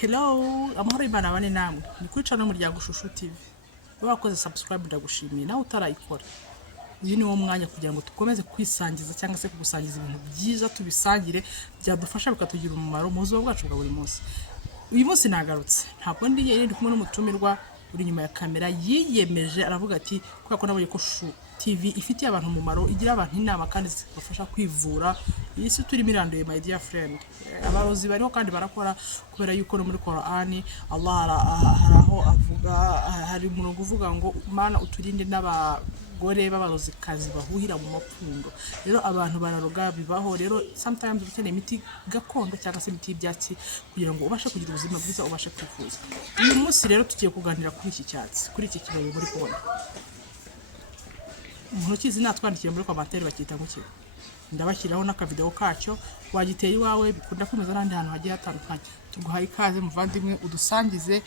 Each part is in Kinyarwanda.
Hello, amahoro y'Imana bane namwe. Ni kuri channel y'Umuryango Shusho TV. Wakoze subscribe ndagushimiye nawe utarayikora. Uyu ni wo mwanya kugira ngo tukomeze kwisangiza cyangwa se kugusangiza ibintu byiza tubisangire byadufasha bikatugira umumaro mu buzima bwacu bwa buri munsi. Uyu munsi nagarutse. Ntabwo ndi kumwe n'umutumirwa uri nyuma ya kamera yiyemeje aravuga ati kwa ko nabonye ko Shusho TV ifitiye abantu umumaro, igira abantu inama kandi zibafasha kwivura. Iyi si turi mirandoye my dear friend. Abarozi bariho kandi barakora kubera yuko no muri Qur'ani Allah haraho avuga hari umurongo uvuga ngo mana uturinde n'abagore b'abarozi kazi bahuhira mu mapfundo. Rero abantu bararoga bibaho, rero sometimes ukeneye imiti gakondo cyangwa se imiti y'ibyatsi kugira ngo ubashe kugira ubuzima bwiza, ubashe kwifuza. Uyu munsi rero tugiye kuganira kuri iki cyatsi, kuri iki kibazo muri kubona. Ntukizi natwandikira muri commentaire bakita ngo ki ndabashyiraho n'akavideo kacyo wagiteye iwawe bikunda kwemeza n'andi hantu hagiye hatandukanye. Tuguhaye ikaze muvandimwe udusangize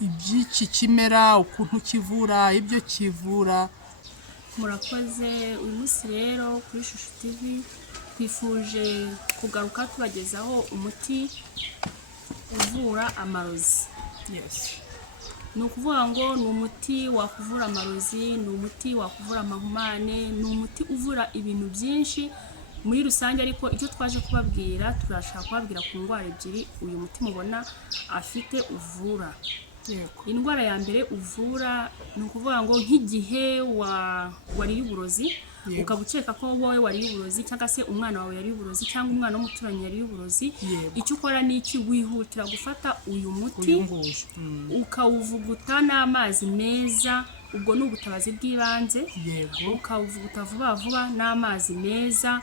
iby'iki kimera, ukuntu kivura, ibyo kivura. Murakoze. Uyu munsi rero kuri Shusho TV twifuje kugaruka tubagezaho umuti uvura amarozi. Yes. Ni ukuvuga ngo ni umuti wakuvura amarozi, ni umuti wakuvura amahumane, ni umuti uvura ibintu byinshi muri rusange, ariko icyo twaje kubabwira turashaka kubabwira ku ndwara ebyiri uyu muti mubona afite uvura. Indwara ya mbere uvura ni ukuvuga ngo nk'igihe wariye uburozi ukaba ukeka ko wowe wariye uburozi cyangwa se umwana wawe yariye uburozi cyangwa umwana w'umuturanyi yariye uburozi, icyo ukora ni iki? Wihutira gufata uyu muti ukawuvuguta n'amazi meza, ubwo ni ubutabazi bw'ibanze. Ukawuvuguta vuba vuba n'amazi meza,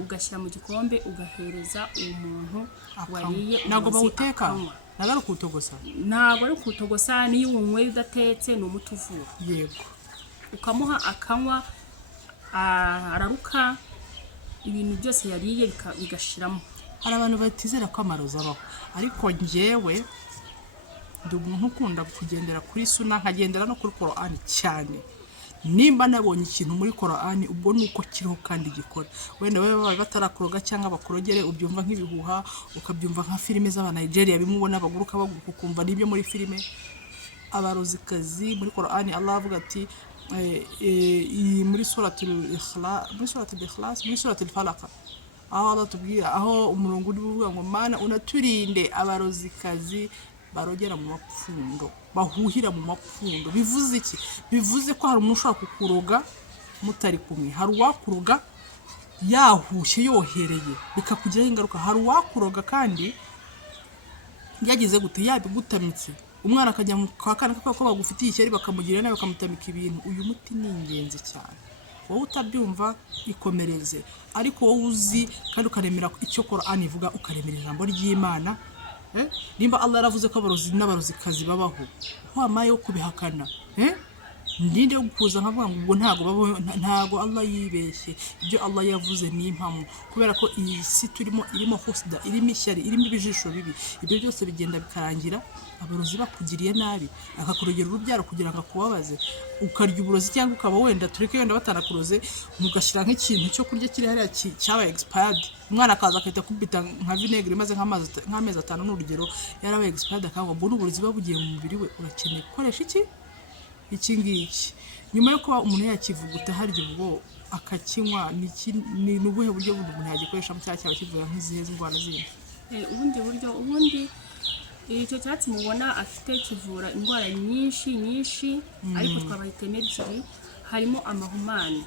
ugashyira mu gikombe ugahereza umuntu wariye uburozi akanywa. Nagaro kutogosa. Ntabwo ari kutogosa, niyo unyweye udatetse ni umuti uvura. Yego. Ukamuha akanywa, araruka ibintu byose yariye bigashiramo. Hari abantu batizera ko amarozi abaho, ariko njyewe ndi umuntu ukunda kugendera kuri suna, nkagendera no kuri Qur'ani cyane. Nimba nabonye ikintu muri Qur'ani ubwo nuko kiriho kandi gikora. Wenda wewe batarakuroga cyangwa bakurogere ubyumva nk'ibihuha, ukabyumva nka filime z'aba Nigeria bimubona baguruka bagukumva nibyo muri filime. Abarozikazi muri Qur'ani Allah avuga ati muri suratul Ikhlas, muri suratul Falaq, aho Allah tubwira, aho umurongo uri buvuga ngo mana unaturinde abarozikazi barogera mu mapfundo, bahuhira mu mapfundo. Bivuze iki? Bivuze ko hari umuntu ushaka kukuroga mutari kumwe, hari uwakuroga yahushye yohereye bikakugiraho ingaruka, hari uwakuroga kandi yagize gute yabigutamitse, umwana akajya mu kakana ko bagufitiye ishyari bakamugira nawe bakamutamika ibintu. Uyu muti ni ingenzi cyane. Wowe utabyumva ikomereze, ariko wowe uzi kandi ukaremera icyo Qur'ani ivuga, ukaremera ijambo ry'Imana. Nimba Allah yaravuze ko abarozi n'abarozikazi babaho, wamaye yo kubihakana, ndinde yo gukuza nkavuga ngo ntago Allah yibeshye. Ibyo Allah yavuze ni impamo, kubera ko iyi si turimo irimo husda, irimo ishyari, irimo ibijisho bibi. Ibyo byose bigenda bikarangira abarozi bakugiriye nabi, akakurogera urubyaro kugira ngo akubabaze, ukarya uburozi cyangwa ukaba wenda tureke wenda batanakuroze mugashyira nk'ikintu cyo kurya kiri hariya cyabaye expired, umwana akaza akahita kubita nka vinegere maze nk'amezi 5 n'urugero yarabaye expired, akaba mbona uburozi babugiye mu mubiri we. Urakeneye gukoresha iki ngiki. Nyuma yo kuba umuntu yakivuguta harya ubwo akakinywa, ni ubuhe buryo umuntu yagikoresha mu cyaba kivura nk'izihe ndwara zindi? Ubundi icyo cyatsi mubona afite kivura indwara nyinshi, ariko twabahitemo ebyiri. Harimo amahumane.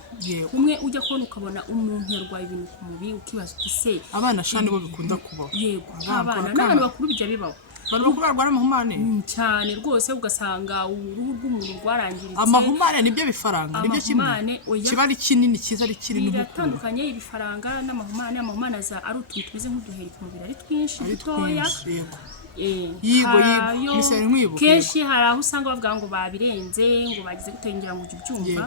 Kumwe ujya kubona ukabona umuntu yarwaye ibintu ku mubiri ukibaza ese abana shani bo bikunda kubaho. Yego, abana n'abantu bakuru bijya bibaho. Barimo kubarwara amahumane cyane rwose, ugasanga uruhu rw'umuntu rwarangiritse. Amahumane nibyo bifaranga, nibyo kimwe kiba ari kinini kiza ari kiri n'ubukungu. Biratandukanye ibifaranga n'amahumane. Amahumane aza ari utuntu tumeze nk'uduheri ku mubiri ari twinshi dutoya. Yigo misari nkwibuka. Kenshi hari aho usanga bavuga ngo babirenze, ngo bagize gutengera mu byumva.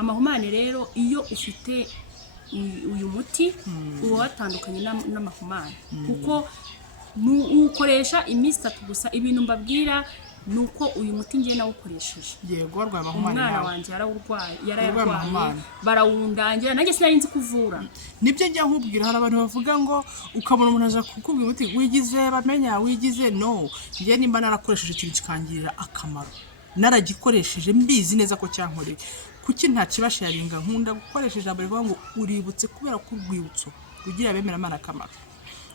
Amahumane rero iyo ufite uyu muti uba watandukanye n'amahumane, kuko ukoresha iminsi 3 gusa. Ibintu mbabwira nuko uyu muti ngiye nawukoresheje yego warwaye amahumane umwana yawe wanjye yarayarwaye amahumane. barawundangira nanjye sinari nzi kuvura. nibyo njya nkubwira, hari abantu bavuga ngo ukabona umuntu aje kukubwira uti wigize bamenya wigize no. njye nimba narakoresheje ikintu kikangirira akamaro, naragikoresheje mbizi neza ko cyankoreye, kuki nta kibasharinga. nkunda gukoresha ijambo rivuga ngo uributse kubera ko urwibutso rugira abemeramana akamaro.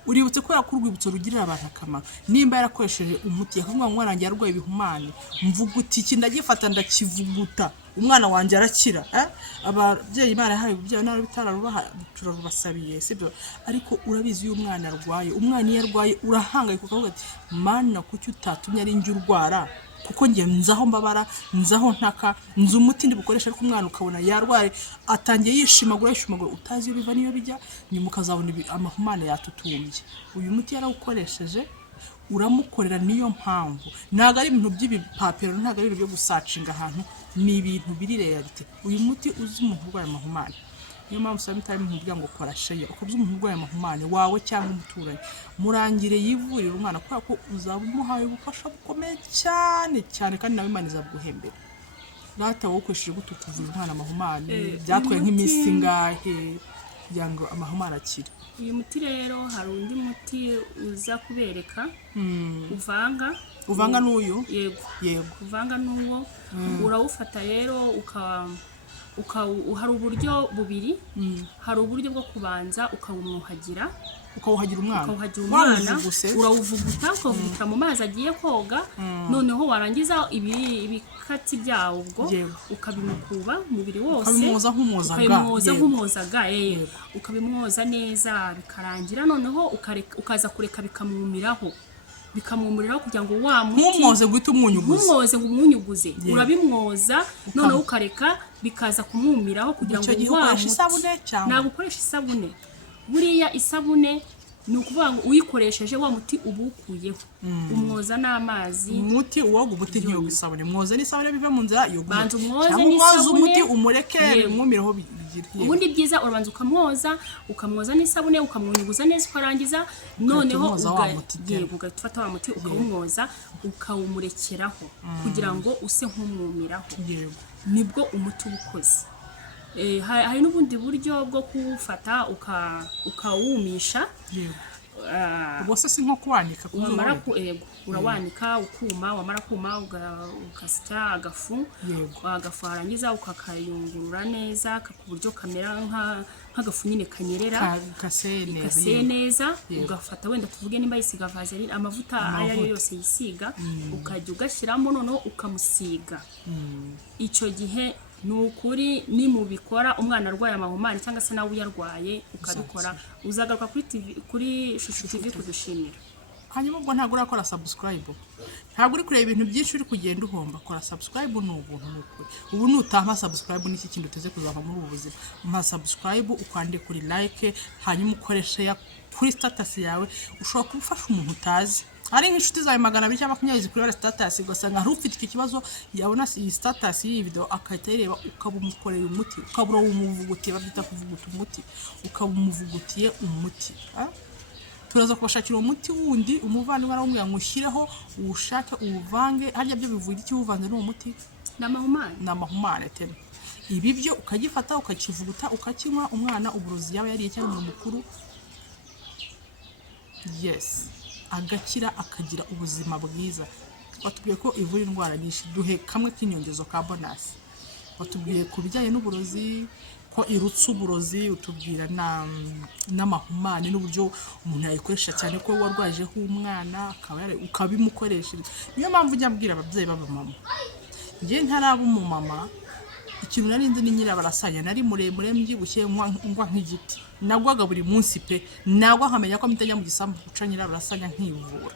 uributse kubera ko urwibutso rugirira abantu akamaro. nimba yarakoresheje umuti yakavuga ngo umwana wanjye yarwaye ibihumane, mvuga uti iki ndagifata ndakivuguta umwana wanjye arakira. ababyeyi Imana yahaye ububyara nawe bitararubaha turarubasabiye sibyo, ariko urabizi iyo umwana arwaye, umwana iyo arwaye urahangayika ukavuga ati mana kuki utatumye ari njye urwara, kuko njye nzaho mbabara nzaho ntaka nzi umuti ndi bukoresha, ariko umwana ukabona yarwaye atangiye yishimagura utazi iyo biva niyo bijya, nyuma ukazabona amahumane yatutumbye. uyu muti yarawukoresheje uramukorera, niyo mpamvu ntabwo ari ibintu by'ibipapuro, ntabwo ari ibintu byo gusacinga ahantu, ni ibintu biri reality. uyu muti uzi umuntu urwaye amahumane, niyo mpamvu usaba itari nkubwira ngo kora sheya ukabuza umuntu urwaye amahumane wawe cyangwa umuturanyi, murangire yivurira umwana kubera ko uzaba umuhaye ubufasha bukomeye cyane cyane, kandi nawe Imana izabuguhembera. rata wowe ukoresheje gute kuvura umwana amahumane? byatwaye nk'iminsi ingahe kugira ngo amahumane akire? uyu muti rero hari undi muti uza kubereka uvanga n'uyu. yego uvanga n'uwo urawufata rero hari uburyo bubiri. hari uburyo bwo kubanza ukawumwuhagira umwana urawuvuguta ukavuguta mu mazi agiye koga, noneho warangiza ibikatsi byawo ubwo ukabimukuba umubiri wose, ukabimwoza nk'umwozaga ukabimwoza neza bikarangira, noneho ukaza kureka bikamwumiraho kugira ngo wa muti ntumwoze guhita umwunyuguze. urabimwoza noneho ukareka bikaza kumwumiraho kugira ngo wa muti ntabwo ukoresha isabune. buriya isabune ni ukuvuga ngo uyikoresheje wa muti uba ukuyeho, umwoza n'amazi. umuti uwoga umuti ntiyoga isabune, mwoza n'isabune bive mu nzira yo banza umwoze n'isabune, umuti umureke umwumiraho bigira. ubundi byiza urabanza ukamwoza n'isabune ukamwunyuguza neza ukarangiza, noneho ugahita ufata wa muti ukawumwoza ukawumurekeraho kugira ngo use nk'umwumiraho, nibwo umuti uba ukoze. hari n'ubundi buryo bwo kuwufata ukawumisha. ubwo si nko kwanika urawanika ukuma, wamara kuma ugasya agafu warangiza ukakayungurura neza ku buryo kamera nk'agafu nyine kanyerera kase neza. ugafata wenda tuvuge nimba yisiga vaseline, amavuta ayo ari yose yisiga, ukajya ugashyiramo noneho ukamusiga. icyo gihe ni ukuri ni mubikora umwana arwaye amahumane cyangwa se nawe uyarwaye ukabikora, uzagaruka kuri Shusho TV kudushimira. hanyuma ubwo ntabwo urakora subscribe, ntabwo uri kureba ibintu byinshi uri kugenda uhomba. kora subscribe ni ubuntu n'ukuri. ubu nutampa subscribe n'iki kintu uteze kuzava muri ubu buzima. mpa subscribe ukande kuri like, hanyuma ukoreshe kuri status yawe. ushobora kubufasha umuntu utazi, hari nk'inshuti zawe 200 cyangwa 20 kuri status, ugasanga hari ufite iki kibazo yabona iyi status y'iyi video akahita ireba, ukabumukorera umuti, ukabura umuvugutiye, babyita kuvuguta umuti, ukabumuvugutiye umuti. turaza kubashakira umuti wundi umuvandimwe aramubwira ngo ushyireho uwushake uwuvange. harya byo bivuga iki uvanze n'uwo muti? n'amahumane tena. ibi byo ukagifata ukakivuguta ukakinywa, umwana uburozi yaba yariye cyangwa umuntu mukuru agakira akagira ubuzima bwiza. batubwiye ko ivura indwara nyinshi, duhe kamwe k'inyongezo ka bonus. batubwiye ku bijyanye n'uburozi ko irutsa uburozi, utubwira n'amahumane n'uburyo umuntu yayikoresha, cyane ko warwajeho umwana ukabimukoreshereza. niyo mpamvu njya mbwira ababyeyi b'abamama, njye ntaraba umumama ikintu nari nzi ni nyirabarasanya, nari muremure mbyibushye ngwa nk'igiti, nagwaga buri munsi pe, nagwa nkamenya ko mitajya mu gisambu guca nyirabarasanya nkivura,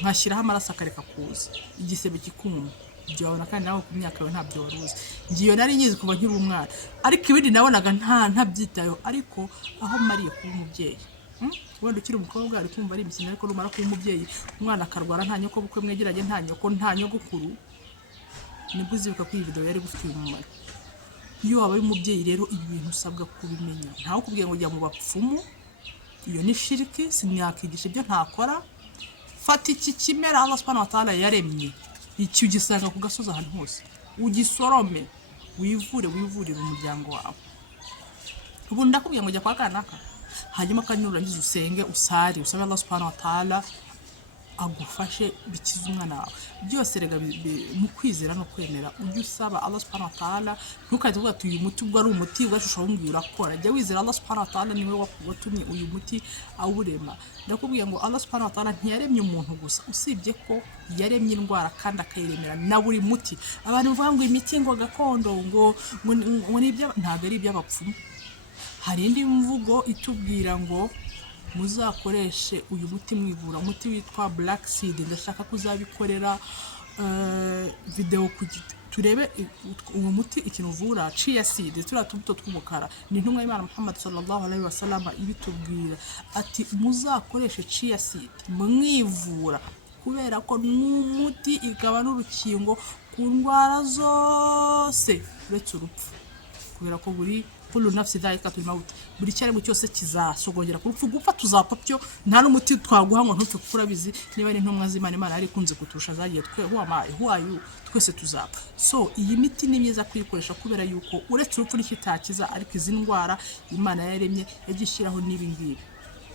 nkashyiraho amaraso akareka kuza, igisebe kikumva. ibyo wabona kandi nawe ku myaka yawe ntabyo wari uzi. ngiyo nari nyizi kuva nkiri umwana, ariko ibindi nabonaga ntabyitayeho. ariko aho mariye kuba umubyeyi, wenda ukiri umukobwa ari kumva ari imikino, ariko numara kuba umubyeyi umwana akarwara nta nyoko bukwe mwegeranye, nta nyoko nta nyogokuru, nibwo uzibuka ko iyi video yari gufitiye umumaro. iyo waba ari umubyeyi rero ibi bintu usabwa kubimenya. ntawe kubwiye ngo jya mu bapfumu, iyo ni shiriki, simyakigisha ibyo ntakora. fata iki kimera Allah subhanahu wa ta'ala yaremye, iki ugisanga ku gasozi ahantu hose, ugisorome wivurire umuryango wawe. Ubu ndakubwiye ngo jya kwa kanaka, hanyuma kandi nurangiza usenge usare usabe Allah subhanahu wa ta'ala agufashe bikiza umwana wawe. Byose rega mu kwizera no kwemera ujye usaba Allah subhanahu wa ta'ala, ntukajye uvuga ati uyu muti ubwo ari umuti ugashusha wumva urakora. Jya wizera Allah subhanahu wa ta'ala niwe watumye uyu muti awurema. Ndakubwiye ngo Allah subhanahu wa ta'ala ntiyaremye umuntu gusa, usibye ko yaremye indwara kandi akayiremera na buri muti. Abantu bavuga ngo imiti ngo gakondo ngo ntabwo ari iby'abapfumu. Hari indi mvugo itubwira ngo muzakoreshe uyu muti mwivura, umuti witwa black seed. Ndashaka kuzabikorera video turebe uwo muti ikintu uvura. Chia seed turiya tubuto tw'umukara, ni intumwa y'Imana Muhammad sallallahu alaihi wasallam ibitubwira ati muzakoreshe chia seed mwivura, kubera ko n'umuti ikaba n'urukingo ku ndwara zose uretse urupfu, kubera ko kullu nafsi dha'iqatul maut, buri cyaremwe cyose kizasogongera ku rupfu. Gupfa tuzapfa byo, nta n'umuti twaguha ngo ntupfe kuko urabizi niba ari intumwa z'Imana, Imana ari kunze kuturusha zagiye huwayu twese tuzapfa. So iyi miti ni myiza kuyikoresha kubera yuko uretse urupfu n'ikitakiza, ariko izi ndwara Imana yaremye yagishyiraho n'ibi ngibi.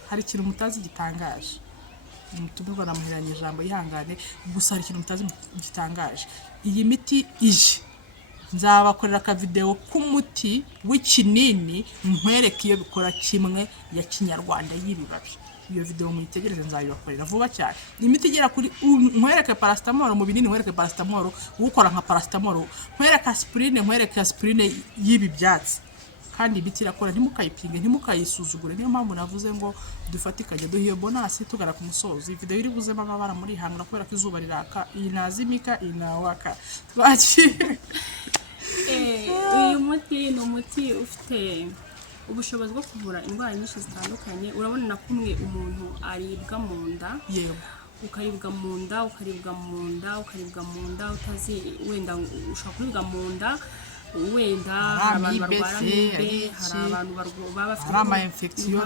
Hari ikintu mutazi gitangaje, mutumirwa namuheranye ijambo yihangane, gusa hari ikintu mutazi gitangaje. Iyi miti ije nzabakorera ka video k'umuti w'ikinini nkwereke iyo bikora kimwe ya kinyarwanda y'ibibabi. Iyo video muyitegereze nzayibakorera vuba cyane. Imiti igera kuri nkwereke paracetamol mu binini, nkwereke paracetamol ukora nka paracetamol, nkwereke aspirine y'ibi byatsi, kandi imiti irakora. Ntimukayipinge, ntimukayisuzugure. Niyo mpamvu navuze ngo dufatikanye duhiye bonasi tugara ku musozi. Video iri buzema amabara muri hangana kubera ko izuba riraka, inazimika inawaka. Twakire uyu muti ni umuti ufite ubushobozi bwo kuvura indwara nyinshi zitandukanye. Urabona na kumwe umuntu aribwa mu nda, ukaribwa mu nda utazi, wenda ushobora kuribwa mu nda, wenda hari abantu barwara amibe, hari abantu baba bafite ama infection,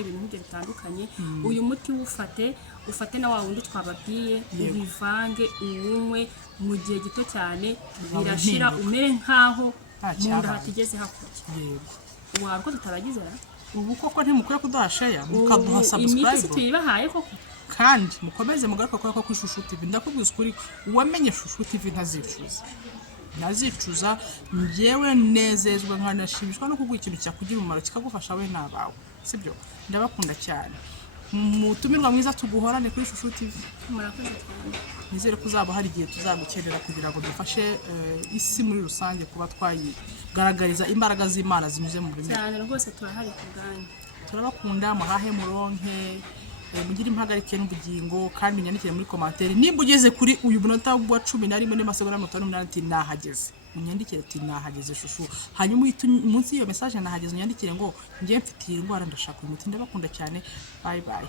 ibintu nk'ibyo bitandukanye. Uyu muti ufate na wa wundi twababwiye, ubivange uwunywe mu gihe gito cyane, birashira umere nkaho mu nda hatigeze hakurya. Wabwo tutaragize ubu koko ntimukwiye kuduha share, mukaduha subscribe. Imiti tuyibahaye koko, kandi mukomeze mugaruka ko ku Shushu TV. Ndakubwiza ukuri, uwamenye Shushu TV ntazicuza. Njyewe nezezwa nkanashimishwa no kuguha ikintu cyakugira umumaro kikagufasha we n'abawe, sibyo? Ndabakunda cyane. Mutumirwa mwiza tuguhorane kuri Shushu TV. murakoze cyane. Nizere ko uzaba hari igihe tuzagukenera kugira ngo dufashe isi muri rusange kuba twayigaragariza imbaraga z'Imana zinyuze mu bimera. Cyane rwose turahari ku bwanyu. Turabakunda, muhahe muronke, mugire impagarike n'ubugingo, kandi munyandikire muri commentaire nimba ugeze kuri uyu munota wa 11 n'amasegonda 58 nahageze. Munyandikire ati nahageze Shushu, hanyuma umunsi iyo message nahageze unyandikire ngo ngiye mfitiye indwara ndashaka umuti. Ndabakunda cyane. Bye.